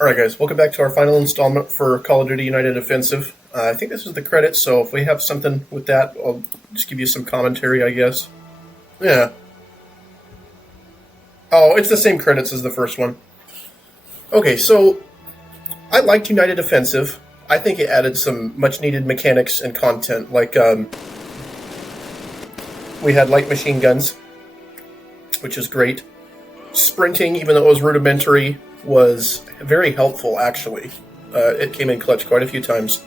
Alright guys, welcome back to our final installment for Call of Duty United Offensive. I think this is the credits, so if we have something with that, I'll just give you some commentary, I guess. Yeah. Oh, it's the same credits as the first one. Okay, so I liked United Offensive. I think it added some much-needed mechanics and content, like we had light machine guns, which is great. Sprinting, even though it was rudimentary, was very helpful, actually. It came in clutch quite a few times,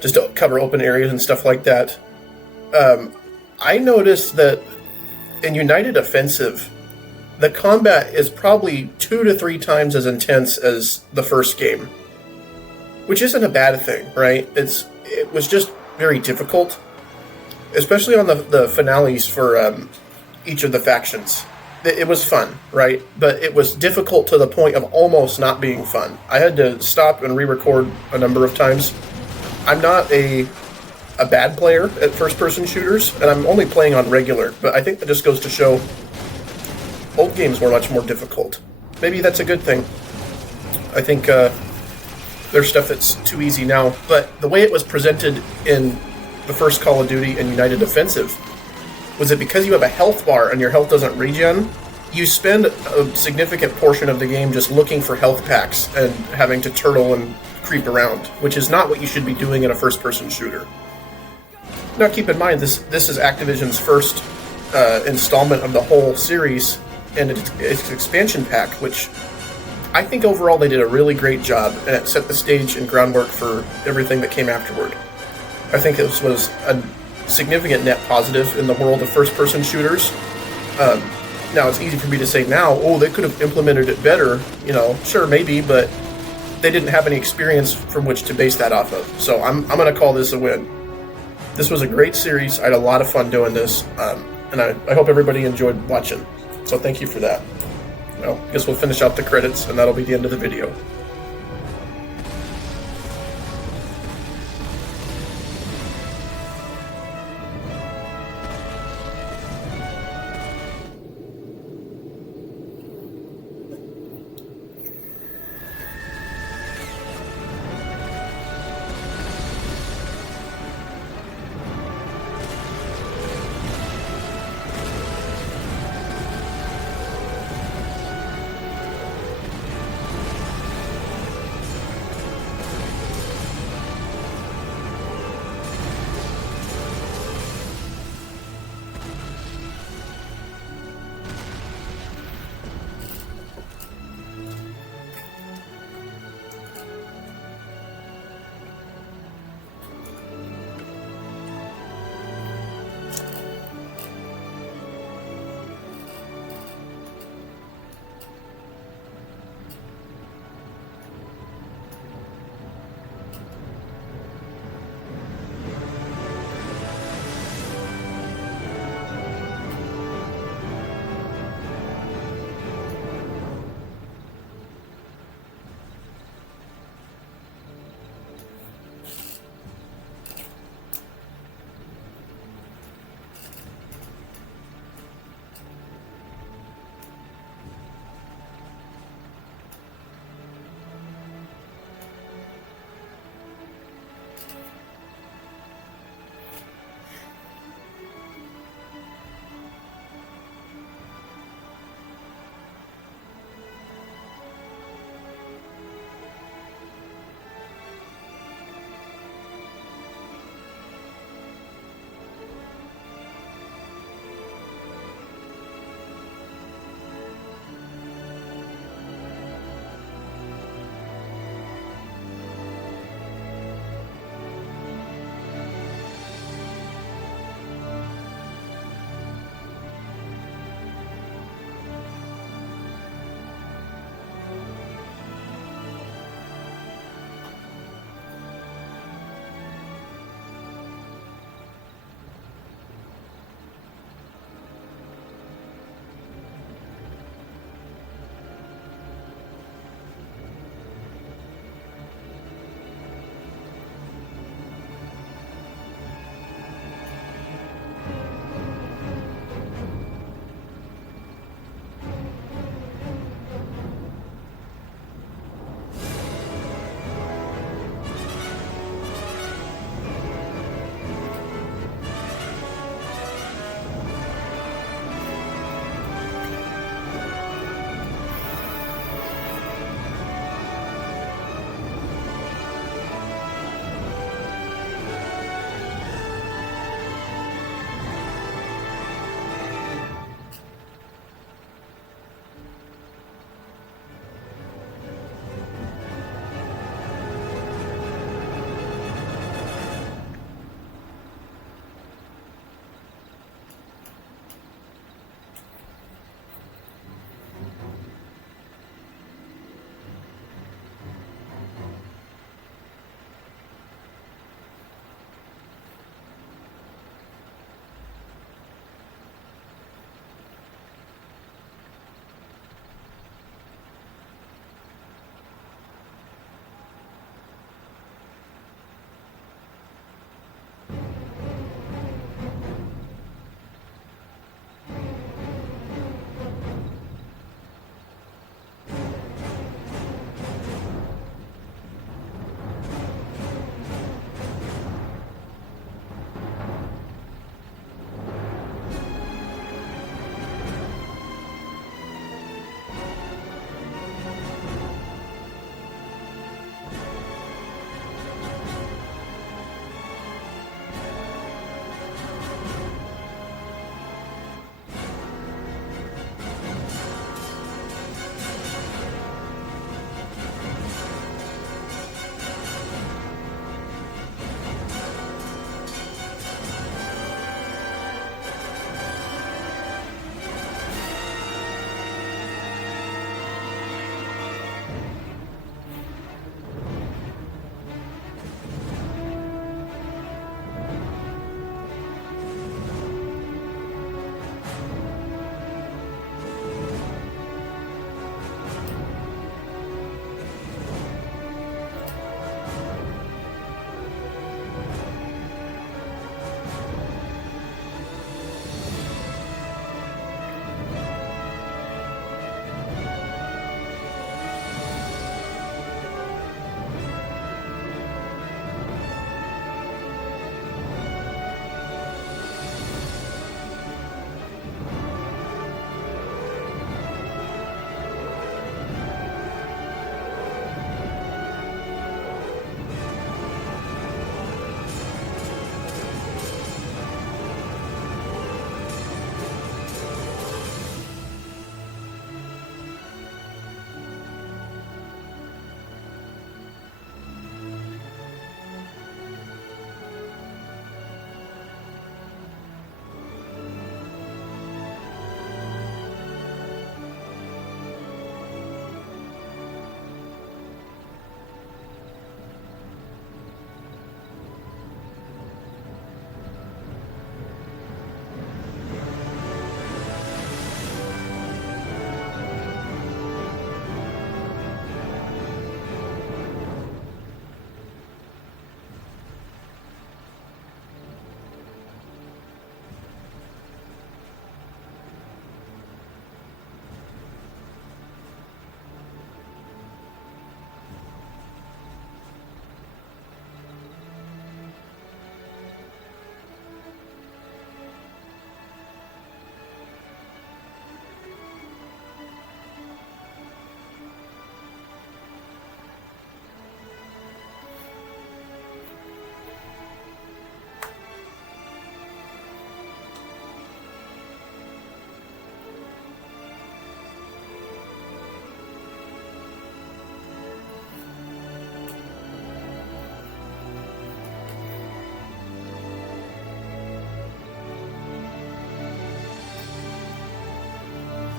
just to cover open areas and stuff like that. I noticed that in United Offensive, the combat is probably 2 to 3 times as intense as the first game, which isn't a bad thing, right? It was just very difficult, especially on the finales for each of the factions. It was fun, right? But it was difficult to the point of almost not being fun. I had to stop and re-record a number of times. I'm not a bad player at first-person shooters, and I'm only playing on regular, but I think that just goes to show old games were much more difficult. Maybe that's a good thing. I think there's stuff that's too easy now, but the way it was presented in the first Call of Duty and United Offensive was that because you have a health bar and your health doesn't regen, you spend a significant portion of the game just looking for health packs and having to turtle and creep around, which is not what you should be doing in a first-person shooter. Now keep in mind, this is Activision's first installment of the whole series, and it's expansion pack, which I think overall they did a really great job, and it set the stage and groundwork for everything that came afterward. I think this was a significant net positive in the world of first-person shooters. Now, it's easy for me to say now, oh, they could have implemented it better. You know, sure, maybe, but they didn't have any experience from which to base that off of. So I'm going to call this a win. This was a great series. I had a lot of fun doing this, and I hope everybody enjoyed watching. So thank you for that. Well, I guess we'll finish out the credits, and that'll be the end of the video.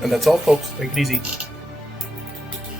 And that's all, folks. Take it easy.